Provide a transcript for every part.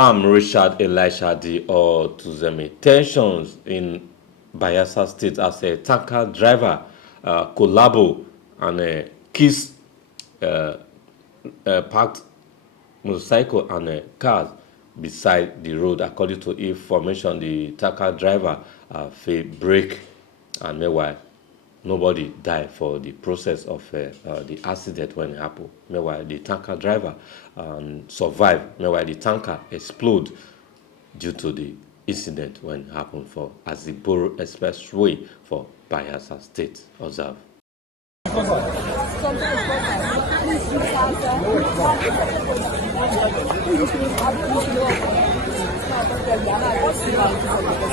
I'm Richard Elisha D. Tuzemi. Tensions in Bayelsa State as a tanker driver collabo and kiss parked motorcycle and cars beside the road. According to information, the tanker driver failed brake, and meanwhile, nobody died for the process of the accident when it happened. Meanwhile, the tanker driver survived. Meanwhile, the tanker exploded due to the incident when it happened for Aziboro Expressway for Bayelsa State. Observe.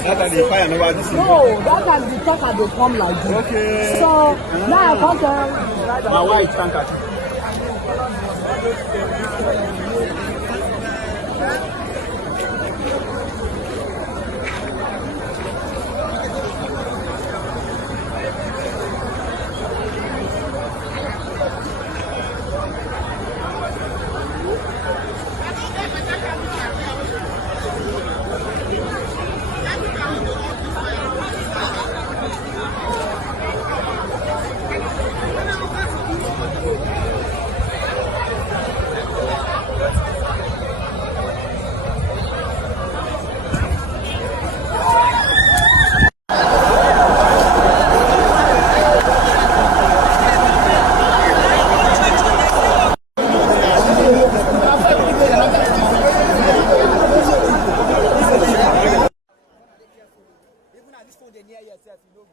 That time the fire never this. No, that time the tanker they come like this. Okay. So now I come to my white tanker. Even at this phone, they near yourself, you know.